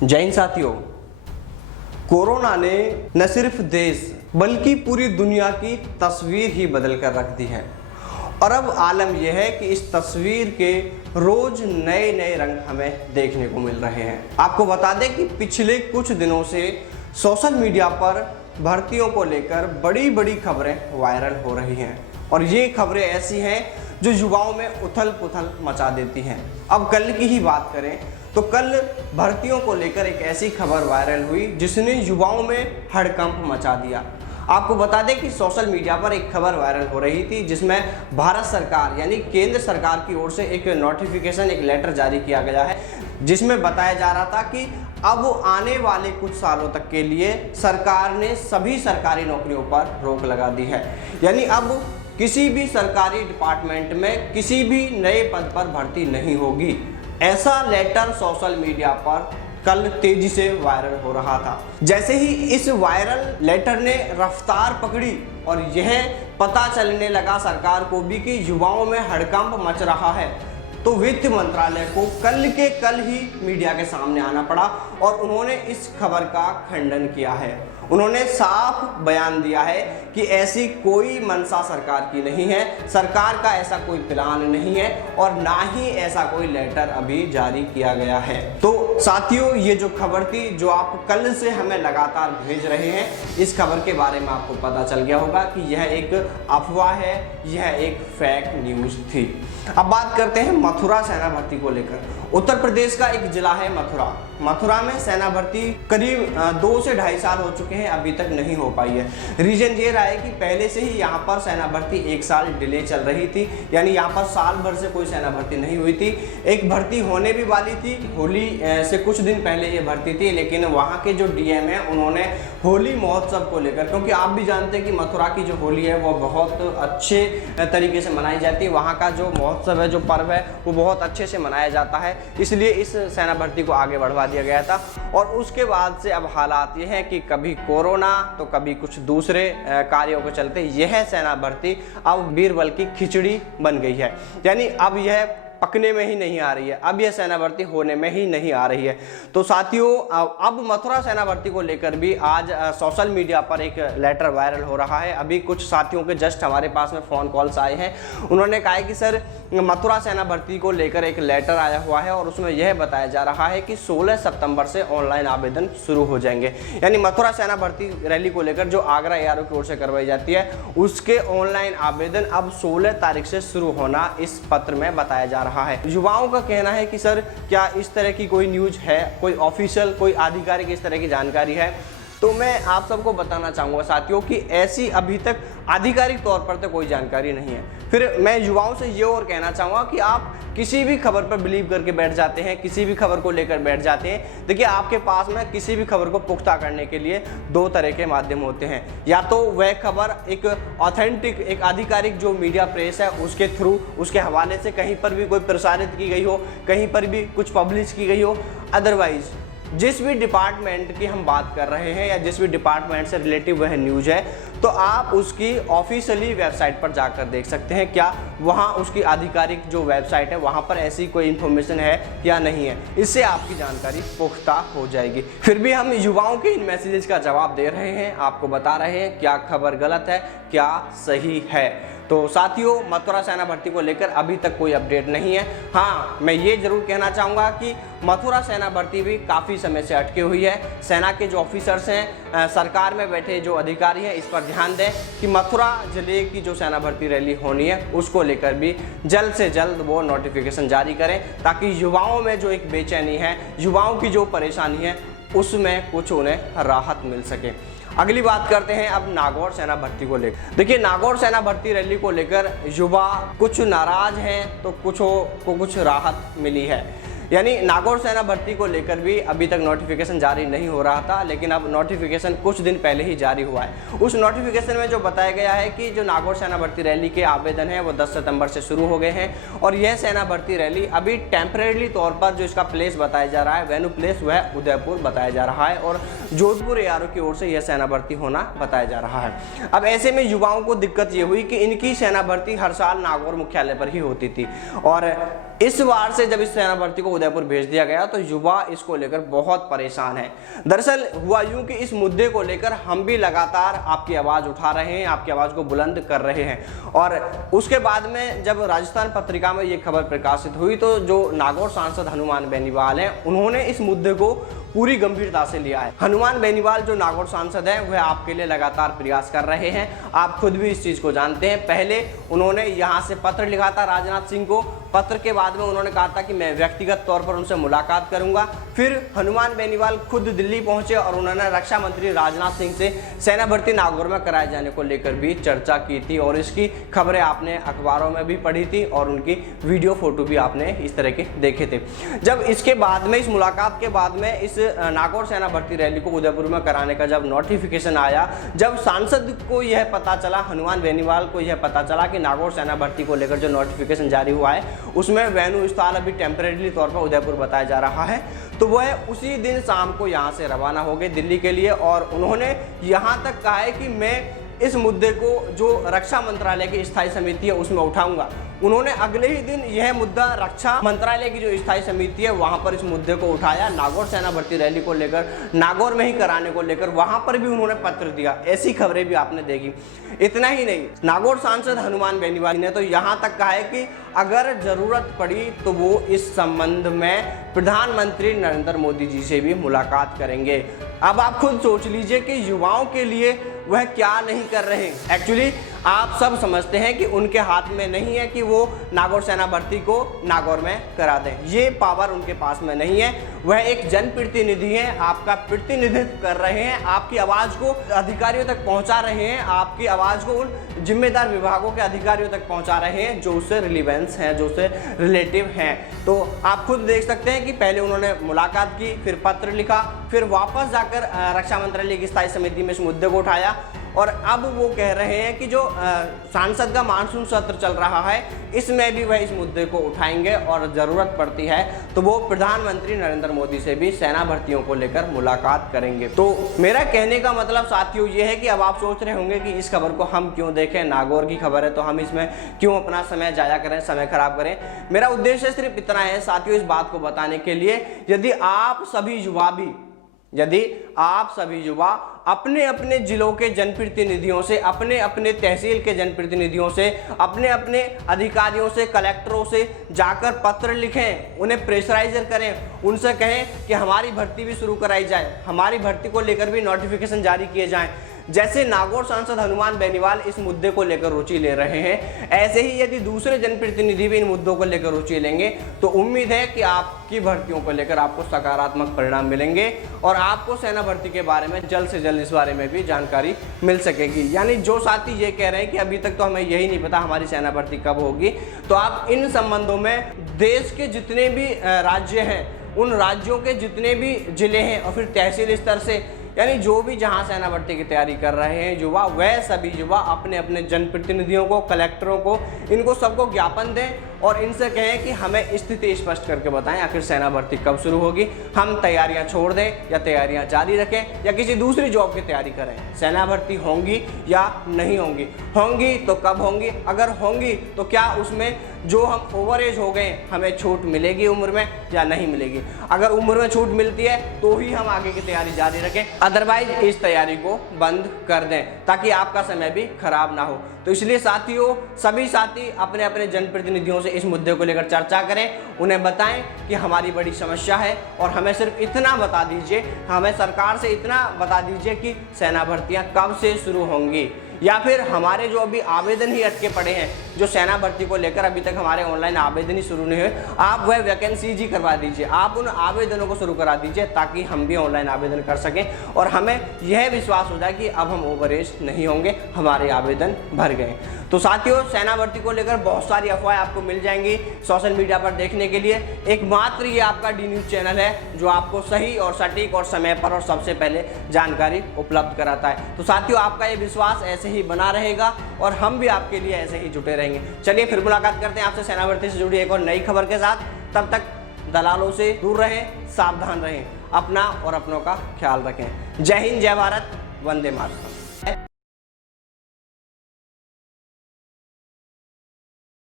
जय हिंद साथियों। कोरोना ने न सिर्फ देश बल्कि पूरी दुनिया की तस्वीर ही बदल कर रख दी है और अब आलम यह है कि इस तस्वीर के रोज नए नए रंग हमें देखने को मिल रहे हैं। आपको बता दें कि पिछले कुछ दिनों से सोशल मीडिया पर भर्तियों को लेकर बड़ी बड़ी खबरें वायरल हो रही हैं और ये खबरें ऐसी हैं जो युवाओं में उथल पुथल मचा देती हैं। अब कल की ही बात करें तो कल भर्तियों को लेकर एक ऐसी खबर वायरल हुई जिसने युवाओं में हड़कंप मचा दिया। आपको बता दें कि सोशल मीडिया पर एक खबर वायरल हो रही थी जिसमें भारत सरकार यानी केंद्र सरकार की ओर से एक नोटिफिकेशन, एक लेटर जारी किया गया है जिसमें बताया जा रहा था कि अब आने वाले कुछ सालों तक के लिए सरकार ने सभी सरकारी नौकरियों पर रोक लगा दी है। यानी अब किसी भी सरकारी डिपार्टमेंट में किसी भी नए पद पर भर्ती नहीं होगी। ऐसा लेटर सोशल मीडिया पर कल तेजी से वायरल हो रहा था। जैसे ही इस वायरल लेटर ने रफ्तार पकड़ी और यह पता चलने लगा सरकार को भी कि युवाओं में हड़कंप मच रहा है, तो वित्त मंत्रालय को कल के कल ही मीडिया के सामने आना पड़ा और उन्होंने इस खबर का खंडन किया है। उन्होंने साफ बयान दिया है कि ऐसी कोई मंशा सरकार की नहीं है, सरकार का ऐसा कोई प्लान नहीं है और ना ही ऐसा कोई लेटर अभी जारी किया गया है। तो साथियों, ये जो खबर थी जो आप कल से हमें लगातार भेज रहे हैं, इस खबर के बारे में आपको पता चल गया होगा कि यह एक अफवाह है, यह एक फेक न्यूज थी। अब बात करते हैं मथुरा सेना भर्ती को लेकर। उत्तर प्रदेश का एक जिला है मथुरा। मथुरा में सेना भर्ती करीब 2 से 2.5 साल हो चुके हैं, अभी तक नहीं हो पाई है। रीजन ये रहा है कि पहले से ही यहाँ पर सेना भर्ती 1 साल डिले चल रही थी, यानी यहाँ पर साल भर से कोई सेना भर्ती नहीं हुई थी। एक भर्ती होने भी वाली थी, होली से कुछ दिन पहले ये भर्ती थी, लेकिन वहाँ के जो डीएम है उन्होंने होली महोत्सव को लेकर, क्योंकि आप भी जानते हैं कि मथुरा की जो होली है वो बहुत अच्छे तरीके से मनाई जाती है, वहाँ का जो महोत्सव है, जो पर्व है वो बहुत अच्छे से मनाया जाता है, इसलिए इस सेना भर्ती को आगे बढ़वा दिया गया था। और उसके बाद से अब हालात ये हैं कि कभी कोरोना तो कभी कुछ दूसरे कार्यों को चलते यह सेना भर्ती अब बीरबल की खिचड़ी बन गई है। यानी अब यह पकने में ही नहीं आ रही है, अब यह सेना भर्ती होने में ही नहीं आ रही है। तो साथियों, अब मथुरा सेना भर्ती को लेकर भी आज सोशल मीडिया पर एक लेटर वायरल हो रहा है। अभी कुछ साथियों के जस्ट हमारे पास में फ़ोन कॉल्स आए हैं, उन्होंने कहा है कि सर मथुरा सेना भर्ती को लेकर एक लेटर आया हुआ है और उसमें यह बताया जा रहा है कि 16 सितंबर से ऑनलाइन आवेदन शुरू हो जाएंगे। यानी मथुरा सेना भर्ती रैली को लेकर जो आगरा एआरओ की ओर से करवाई जाती है उसके ऑनलाइन आवेदन अब 16 तारीख से शुरू होना इस पत्र में बताया जा रहा है। युवाओं का कहना है कि सर क्या इस तरह की कोई न्यूज है, कोई ऑफिशियल, कोई आधिकारिक इस तरह की जानकारी है? तो मैं आप सबको बताना चाहूँगा साथियों कि ऐसी अभी तक आधिकारिक तौर पर तो कोई जानकारी नहीं है। फिर मैं युवाओं से ये और कहना चाहूँगा कि आप किसी भी खबर पर बिलीव करके बैठ जाते हैं, किसी भी खबर को लेकर बैठ जाते हैं। देखिए, आपके पास में किसी भी खबर को पुख्ता करने के लिए 2 तरह के माध्यम होते हैं। या तो वह खबर एक ऑथेंटिक, एक आधिकारिक जो मीडिया प्रेस है उसके थ्रू, उसके हवाले से कहीं पर भी कोई प्रसारित की गई हो, कहीं पर भी कुछ पब्लिश की गई हो। अदरवाइज जिस भी डिपार्टमेंट की हम बात कर रहे हैं या जिस भी डिपार्टमेंट से रिलेटिव वह न्यूज़ है, तो आप उसकी ऑफिशियली वेबसाइट पर जाकर देख सकते हैं क्या वहाँ उसकी आधिकारिक जो वेबसाइट है वहाँ पर ऐसी कोई इन्फॉर्मेशन है या नहीं है। इससे आपकी जानकारी पुख्ता हो जाएगी। फिर भी हम युवाओं के इन मैसेजेस का जवाब दे रहे हैं, आपको बता रहे हैं क्या खबर गलत है, क्या सही है। तो साथियों, मथुरा सेना भर्ती को लेकर अभी तक कोई अपडेट नहीं है। हाँ, मैं ये जरूर कहना चाहूँगा कि मथुरा सेना भर्ती भी काफ़ी समय से अटकी हुई है। सेना के जो ऑफिसर्स हैं, सरकार में बैठे जो अधिकारी हैं, इस पर ध्यान दें कि मथुरा जिले की जो सेना भर्ती रैली होनी है उसको लेकर भी जल्द से जल्द वो नोटिफिकेशन जारी करें, ताकि युवाओं में जो एक बेचैनी है, युवाओं की जो परेशानी है, उसमें कुछ उन्हें राहत मिल सके। अगली बात करते हैं अब नागौर सेना भर्ती को लेकर। देखिए, नागौर सेना भर्ती रैली को लेकर युवा कुछ नाराज हैं तो कुछों को कुछ राहत मिली है। यानी नागौर सेना भर्ती को लेकर भी अभी तक नोटिफिकेशन जारी नहीं हो रहा था, लेकिन अब नोटिफिकेशन कुछ दिन पहले ही जारी हुआ है। उस नोटिफिकेशन में जो बताया गया है कि जो नागौर सेना भर्ती रैली के आवेदन है वो 10 सितंबर से शुरू हो गए हैं और यह सेना भर्ती रैली अभी टेम्परेरी तौर पर जो इसका प्लेस बताया जा रहा है, वेन्यू प्लेस, वह उदयपुर बताया जा रहा है और जोधपुर एआरओ की ओर से यह सेना भर्ती होना बताया जा रहा है। अब ऐसे में युवाओं को दिक्कत ये हुई कि इनकी सेना भर्ती हर साल नागौर मुख्यालय पर ही होती थी और इस बार से जब इस सेना भर्ती को उदयपुर भेज दिया गया, तो युवा इसको लेकर बहुत परेशान है। दरअसल हुआ यूं कि इस मुद्दे को लेकर हम भी लगातार आपकी आवाज़ उठा रहे हैं, आपकी आवाज़ को बुलंद कर रहे हैं। और उसके बाद में जब राजस्थान पत्रिका में ये खबर प्रकाशित हुई तो जो नागौर सांसद हनुमान बेनीवाल हैं, उन्होंने इस मुद्दे को पूरी गंभीरता से लिया है। हनुमान बेनीवाल जो नागौर सांसद हैं, वह आपके लिए लगातार प्रयास कर रहे हैं। आप खुद भी इस चीज़ को जानते हैं। पहले उन्होंने यहाँ से पत्र लिखा था राजनाथ सिंह को। पत्र के बाद में उन्होंने कहा था कि मैं व्यक्तिगत तौर पर उनसे मुलाकात करूंगा। फिर हनुमान बेनीवाल खुद दिल्ली पहुंचे और उन्होंने रक्षा मंत्री राजनाथ सिंह से सेना भर्ती नागौर में कराए जाने को लेकर भी चर्चा की थी, और इसकी खबरें आपने अखबारों में भी पढ़ी थी और उनकी वीडियो फोटो भी आपने इस तरह के देखे थे। जब इसके बाद में, इस मुलाकात के बाद में, इस नागौर सेना भर्ती रैली को उदयपुर में कराने का जब नोटिफिकेशन आया, जब सांसद को यह पता चला, हनुमान बेनीवाल को यह पता चला कि नागौर सेना भर्ती को लेकर जो नोटिफिकेशन जारी हुआ है उसमें वेन्यू स्थल अभी टेम्परेरी तौर पर उदयपुर बताया जा रहा है, तो वह उसी दिन शाम को यहाँ से रवाना हो गए दिल्ली के लिए। और उन्होंने यहाँ तक कहा है कि मैं इस मुद्दे को जो रक्षा मंत्रालय की स्थायी समिति है उसमें उठाऊंगा। उन्होंने अगले ही दिन यह मुद्दा रक्षा मंत्रालय की जो स्थायी समिति है वहां पर इस मुद्दे को उठाया। नागौर सेना भर्ती रैली को लेकर, नागौर में ही कराने को लेकर वहां पर भी उन्होंने पत्र दिया। ऐसी खबरें भी आपने देखी। इतना ही नहीं, नागौर सांसद हनुमान बेनीवाल ने तो यहां तक कहा है कि अगर जरूरत पड़ी तो वो इस संबंध में प्रधानमंत्री नरेंद्र मोदी जी से भी मुलाकात करेंगे। अब आप खुद सोच लीजिए कि युवाओं के लिए वह क्या नहीं कर रहे हैं। एक्चुअली आप सब समझते हैं कि उनके हाथ में नहीं है कि वो नागौर सेना भर्ती को नागौर में करा दें। ये पावर उनके पास में नहीं है। वह एक जनप्रतिनिधि है, आपका प्रतिनिधित्व कर रहे हैं, आपकी आवाज़ को अधिकारियों तक पहुंचा रहे हैं, आपकी आवाज़ को उन जिम्मेदार विभागों के अधिकारियों तक पहुंचा रहे हैं जो उससे रिलेवेंस हैं, जो उससे रिलेटिव हैं। तो आप खुद देख सकते हैं कि पहले उन्होंने मुलाकात की, फिर पत्र लिखा, फिर वापस जाकर रक्षा मंत्रालय की स्थायी समिति में इस मुद्दे को उठाया, और अब वो कह रहे हैं कि जो सांसद का मानसून सत्र चल रहा है इसमें भी वह इस मुद्दे को उठाएंगे और ज़रूरत पड़ती है तो वो प्रधानमंत्री नरेंद्र मोदी से भी सेना भर्तियों को लेकर मुलाकात करेंगे। तो मेरा कहने का मतलब साथियों ये है कि अब आप सोच रहे होंगे कि इस खबर को हम क्यों देखें, नागौर की खबर है तो हम इसमें क्यों अपना समय जाया करें, समय खराब करें। मेरा उद्देश्य सिर्फ इतना है साथियों, इस बात को बताने के लिए, यदि आप सभी युवा अपने अपने जिलों के जनप्रतिनिधियों से, अपने अपने तहसील के जनप्रतिनिधियों से, अपने अपने अधिकारियों से, कलेक्टरों से जाकर पत्र लिखें, उन्हें प्रेशराइजर करें, उनसे कहें कि हमारी भर्ती भी शुरू कराई जाए, हमारी भर्ती को लेकर भी नोटिफिकेशन जारी किए जाएं। जैसे नागौर सांसद हनुमान बेनीवाल इस मुद्दे को लेकर रुचि ले रहे हैं, ऐसे ही यदि दूसरे जनप्रतिनिधि भी इन मुद्दों को लेकर रुचि लेंगे तो उम्मीद है कि आपकी भर्तियों को लेकर आपको सकारात्मक परिणाम मिलेंगे और आपको सेना भर्ती के बारे में जल्द से जल्द इस बारे में भी जानकारी मिल सकेगी। यानी जो साथी ये कह रहे हैं कि अभी तक तो हमें यही नहीं पता हमारी सेना भर्ती कब होगी, तो आप इन संबंधों में देश के जितने भी राज्य हैं, उन राज्यों के जितने भी जिले हैं और फिर तहसील स्तर से, यानी जो भी जहां सेना भर्ती की तैयारी कर रहे हैं युवा, वह सभी युवा अपने अपने जनप्रतिनिधियों को, कलेक्टरों को, इनको सबको ज्ञापन दें और इनसे कहें कि हमें स्थिति स्पष्ट करके बताएं आखिर सेना भर्ती कब शुरू होगी। हम तैयारियां छोड़ दें या तैयारियां जारी रखें या किसी दूसरी जॉब की तैयारी करें। सेना भर्ती होंगी या नहीं होंगी, होंगी तो कब होंगी, अगर होंगी तो क्या उसमें जो हम ओवर एज हो गए हमें छूट मिलेगी उम्र में या नहीं मिलेगी। अगर उम्र में छूट मिलती है तो ही हम आगे की तैयारी जारी रखें, अदरवाइज इस तैयारी को बंद कर दें ताकि आपका समय भी खराब ना हो। तो इसलिए साथियों, सभी साथी अपने अपने जनप्रतिनिधियों से इस मुद्दे को लेकर चर्चा करें, उन्हें बताएं कि हमारी बड़ी समस्या है और हमें सिर्फ इतना बता दीजिए, हमें सरकार से इतना बता दीजिए कि सेना भर्तियां कब से शुरू होंगी, या फिर हमारे जो अभी आवेदन ही अटके पड़े हैं, जो सेना भर्ती को लेकर अभी तक हमारे ऑनलाइन आवेदन ही शुरू नहीं हुए, आप वह वैकेंसीज ही करवा दीजिए, आप उन आवेदनों को शुरू करा दीजिए ताकि हम भी ऑनलाइन आवेदन कर सकें और हमें यह विश्वास हो जाए कि अब हम ओवर एज नहीं होंगे, हमारे आवेदन भर गए। तो साथियों, सेना भर्ती को लेकर बहुत सारी अफवाहें आपको मिल जाएंगी सोशल मीडिया पर देखने के लिए। एकमात्र ये आपका डी न्यूज़ चैनल है जो आपको सही और सटीक और समय पर और सबसे पहले जानकारी उपलब्ध कराता है। तो साथियों, आपका ये विश्वास ऐसे ही बना रहेगा और हम भी आपके लिए ऐसे ही जुटे रहेंगे। चलिए फिर मुलाकात करते हैं आपसे सेना भर्ती से जुड़ी एक और नई खबर के साथ। तब तक दलालों से दूर रहें, सावधान रहें, अपना और अपनों का ख्याल रखें। जय हिंद, जय भारत, वंदे मातरम।